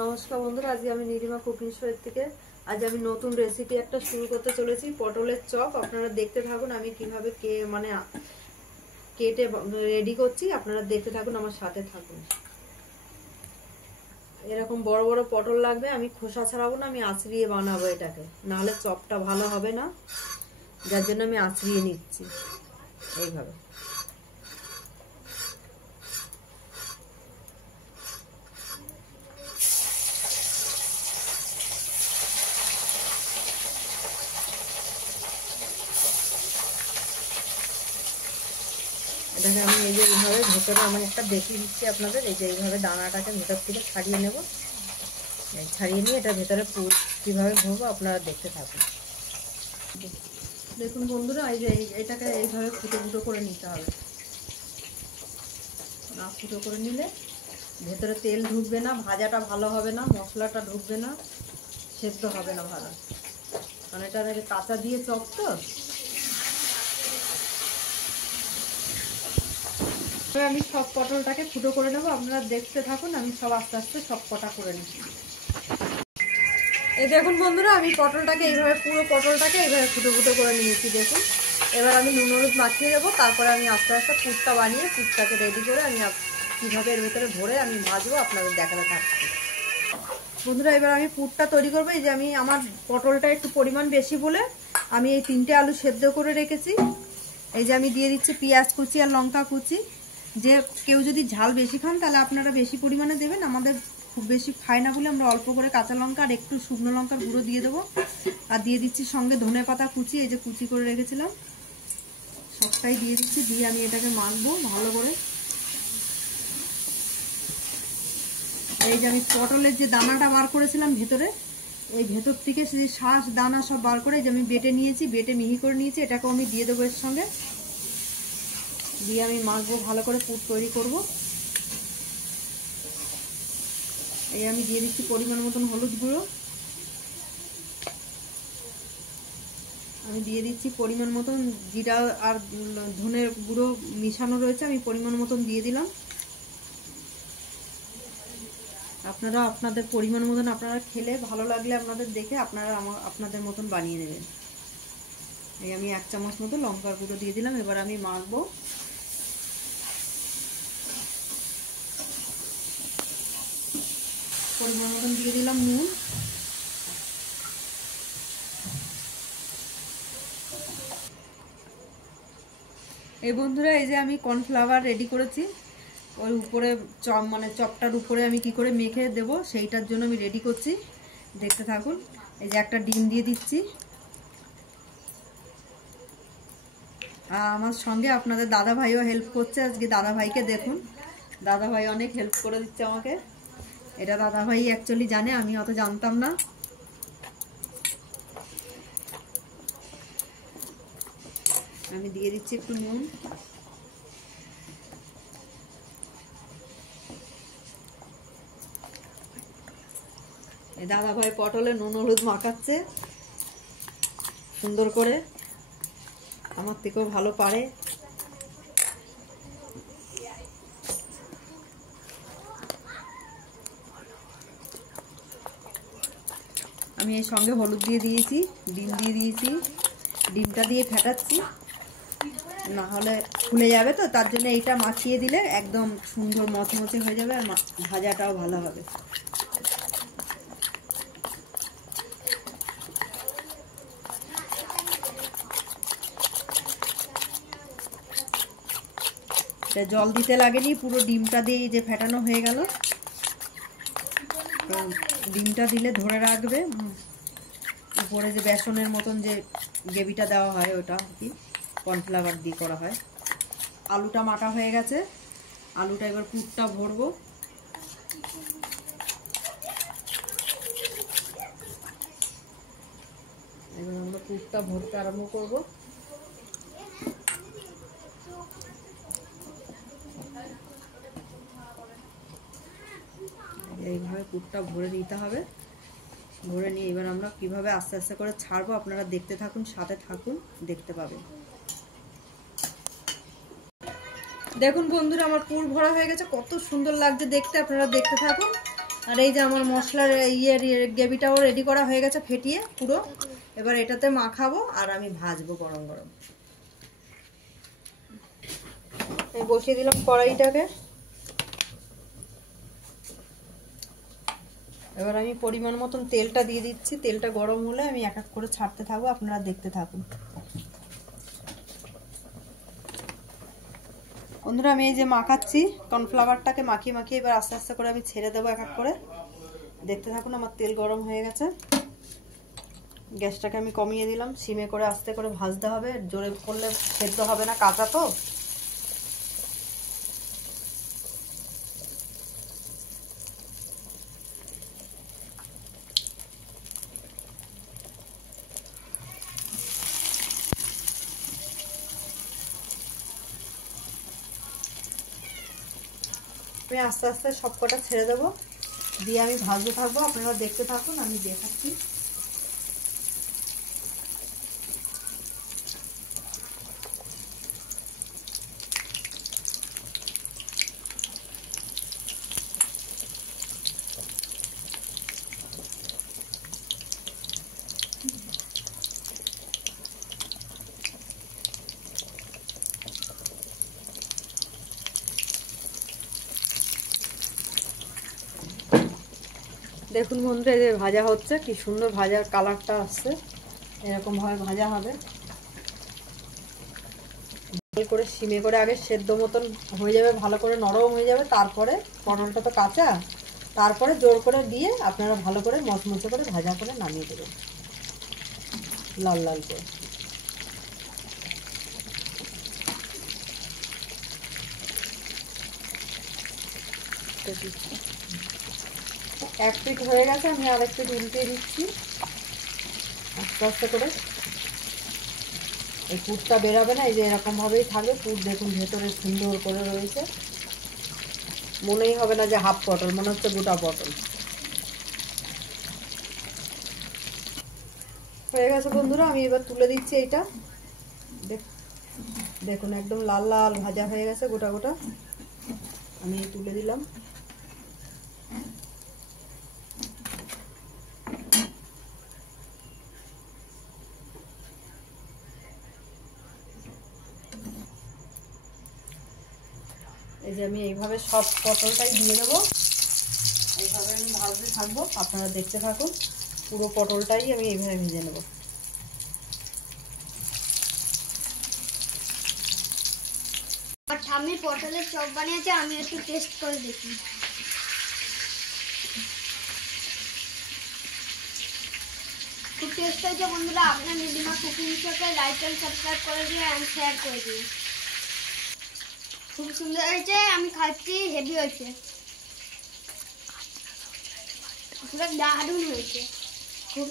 নমস্কার বন্ধুরা, আজকে আমি নীলিমা কুকিং শোয়ের থেকে আজ আমি নতুন রেসিপি একটা শুরু করতে চলেছি, পটলের চপ। আপনারা দেখতে থাকুন আমি কিভাবে কেটে রেডি করছি। আপনারা দেখতে থাকুন, আমার সাথে থাকুন। এরকম বড় বড় পটল লাগবে, আমি খোসা ছাড়াবো না, আমি আঁচড়িয়ে বানাবো এটাকে, নাহলে চপটা ভালো হবে না, যার জন্য আমি আঁচড়িয়ে নিচ্ছি এইভাবে। এটাকে আমি এই যে এইভাবে ভেতরে আমি একটা দেখিয়ে দিচ্ছি আপনাদের, এই যে এইভাবে দানাটাকে ভেতর থেকে ছাড়িয়ে নেব। ছাড়িয়ে নিয়ে এটা ভেতরে কীভাবে ভরবো আপনারা দেখতে থাকুন। দেখুন বন্ধুরা, এই যে এটাকে এইভাবে ফুটো ফুটো করে নিতে হবে। না ফুটো করে নিলে ভেতরে তেল ঢুকবে না, ভাজাটা ভালো হবে না, মশলাটা ঢুকবে না, সেদ্ধ হবে না ভালো, কারণ এটা কাঁচা দিয়ে চপ তো। আমি সব পটলটাকে ফুটো করে নেবো, আপনারা দেখতে থাকুন, আমি সব আস্তে আস্তে সব কটা করে নিচ্ছি। এই দেখুন বন্ধুরা, আমি পটলটাকে এইভাবে পুরো পটলটাকে এইভাবে ফুটো ফুটো করে নিয়েছি। দেখুন, এবার আমি নুন হলুদ মাখিয়ে দেবো, তারপরে আমি আস্তে আস্তে পুরটা বানিয়ে পুরটাকে রেডি করে আমি কীভাবে এর ভেতরে ভরে আমি ভাজবো আপনাদের দেখাতে থাকছি। বন্ধুরা, এবার আমি পুরটা তৈরি করবো। এই যে আমি আমার পটলটা একটু পরিমাণ বেশি বলে আমি এই 3টে আলু সেদ্ধ করে রেখেছি। এই যে আমি দিয়ে দিচ্ছি পেঁয়াজ কুচি আর লঙ্কা কুচি। যে কেউ যদি ঝাল বেশি খান তাহলে আপনারা বেশি পরিমাণে দেবেন, আমাদের খুব বেশি খায় না বলে আমরা অল্প করে কাঁচা লঙ্কা আর একটু শুকনো লঙ্কার গুঁড়ো দিয়ে দেবো। আর দিয়ে দিচ্ছি সঙ্গে ধনে পাতা কুচি, এই যে কুচি করে রেখেছিলাম সবটাই দিয়ে দিচ্ছি। দিয়ে আমি এটাকে মাখবো ভালো করে। এই যে আমি পটলের যে দানাটা বার করেছিলাম ভেতরে, ওই ভেতর থেকে সেই শ্বাস দানা সব বার করে যে আমি বেটে নিয়েছি, বেটে মিহি করে নিয়েছি, এটাকেও আমি দিয়ে দেবো এর সঙ্গে। দিয়ে আমি মাখবো ভালো করে, পুর তৈরি করব। এই আমি দিয়ে দিচ্ছি পরিমাণ মতন হলুদ গুঁড়ো, আমি দিয়ে দিচ্ছি পরিমাণ মতন জিরা আর ধনের গুঁড়ো মিশানো রয়েছে, আমি পরিমাণ মতন দিয়ে দিলাম। আপনারা আপনাদের পরিমাণ মতন, আপনারা খেলে ভালো লাগলে আপনাদের দেখে আপনারা আপনাদের মতন বানিয়ে নেবেন। এই আমি 1 চামচ মতো লঙ্কার গুঁড়ো দিয়ে দিলাম। এবার আমি মাখবো। পরিমাণ মতন দিয়ে দিলাম নুন। এই বন্ধুরা, এই যে আমি কর্নফ্লাওয়ার রেডি করেছি, ওই উপরে চপটার উপরে আমি কি করে মেখে দেব সেইটার জন্য আমি রেডি করছি, দেখতে থাকুন। এই যে একটা ডিম দিয়ে দিচ্ছি, আর আমার সঙ্গে আপনাদের দাদা ভাইও হেল্প করছে আজকে। দাদা ভাইকে দেখুন, দাদা ভাই অনেক হেল্প করে দিচ্ছে আমাকে। এটা দাদা ভাই অ্যাকচুয়ালি জানে, আমি অত জানতাম না। আমি দিয়ে দিচ্ছি একটু নুন। এই দাদা ভাই পটলে নুন হলুদ মাখাচ্ছে সুন্দর করে, আমার থেকেও ভালো পারে। আমি এর সঙ্গে হলুদ দিয়ে দিয়েছি, ডিম দিয়ে দিয়েছি, ডিমটা দিয়ে ফেটাচ্ছি, না হলে ফুলে যাবে তো, তার জন্য এইটা মাখিয়ে দিলে একদম সুন্দর মচমচে হয়ে যাবে আর ভাজাটাও ভালো হবে। এটা জল দিতে লাগেনি, পুরো ডিমটা দিয়ে যে ফেটানো হয়ে গেল। ডিমটা দিলে ধরে রাখবে, উপরে যে বেসনের মতন যে গ্রেভিটা দেওয়া হয় ওটা আর কি কর্নফ্লাওয়ার দিয়ে করা হয়। আলুটা মাখা হয়ে গেছে, আলুটা এবার পুরটা ভরবো। এবার আমরা পুরটা ভরতে আরম্ভ করবো। এইভাবে পুরটা ভরে নিতে হবে। ভরে নিয়ে এবার আমরা কিভাবে আস্তে আস্তে করে ছাড়বো আপনারা দেখতে থাকুন, সাথে থাকুন, দেখতে পাবেন। দেখুন বন্ধুরা, আমার পুর ভরা হয়ে গেছে, কত সুন্দর লাগছে দেখতে, আপনারা দেখতে থাকুন। আর এই যে আমার মশলার গ্রেভিটাও রেডি করা হয়ে গেছে ফেটিয়ে পুরো। এবার এটাতে মাখাবো আর আমি ভাজবো গরম গরম। আমি বসিয়ে দিলাম কড়াইটাকে। এবার আমি পরিমাণ মতন তেলটা দিয়ে দিচ্ছি। তেলটা গরম হলে আমি এক এক করে ছাড়তে থাকবো, আপনারা দেখতে থাকুন। বন্ধুরা আমি এই যে মাখাচ্ছি কর্নফ্লাওয়ারটাকে, মাখিয়ে মাখিয়ে এবার আস্তে আস্তে করে আমি ছেড়ে দেবো এক এক করে। দেখতে থাকুন। আমার তেল গরম হয়ে গেছে। গ্যাসটাকে আমি কমিয়ে দিলাম, সিমে করে আস্তে করে ভাজতে হবে, জোরে করলে সেদ্ধ হবে না, কাঁচা তো। আমি আস্তে আস্তে সব কটা ছেড়ে দেবো, দিয়ে আমি ভাজতে থাকবো। আপনারা দেখতে থাকুন, আমি দেখাচ্ছি। দেখুন বন্ধুরা, এই যে ভাজা হচ্ছে, কি সুন্দর ভাজার কালারটা আসছে। এরকম ভাবে ভাজা হবে, ভালো করে সিমে করে আগে সেদ্ধ মতন হয়ে যাবে, ভালো করে নরম হয়ে যাবে। তারপরে পটলটা তো কাঁচা, তারপরে জোর করে দিয়ে আপনারা ভালো করে মচমচে করে ভাজা করে নামিয়ে দেবেন লাল লাল করে। এক পিঠ হয়ে গেছে, আমি আরেক পিঠ উল্টে দিচ্ছি আস্তে আস্তে করে। এই পুরটা বেরাবে না, এই যে এরকম ভাবেই থাকবে পুর। দেখুন ভেতরে সুন্দর করে রয়েছে, মনেই হবে না যে হাফ পটল, মনে হচ্ছে গোটা পটল। হয়ে গেছে বন্ধুরা, আমি এবার তুলে দিচ্ছি এইটা। দেখুন একদম লাল লাল ভাজা হয়ে গেছে গোটা গোটা। আমি তুলে দিলাম। এই যে আমি এইভাবে সব পটলটাই দিয়ে দেবো, এইভাবে আমি ভাজতে থাকবো, আপনারা দেখতে থাকুন। পুরো পটলটাই আমি এইভাবে ভেজে নেব। ঠাম্মি পটলের চপ বানিয়েছে, আমি একটু টেস্ট করে দেখি। খুব টেস্ট হয়েছে বন্ধুরা। আপনার নীলিমা কুকিং শোকে লাইক এন্ড সাবস্ক্রাইব করে দিয়ে এন্ড শেয়ার করে দিন। খুব সুন্দর হয়েছে, আমি খাচ্ছি, হেভি হয়েছে, পুরো দারুণ হয়েছে, খুব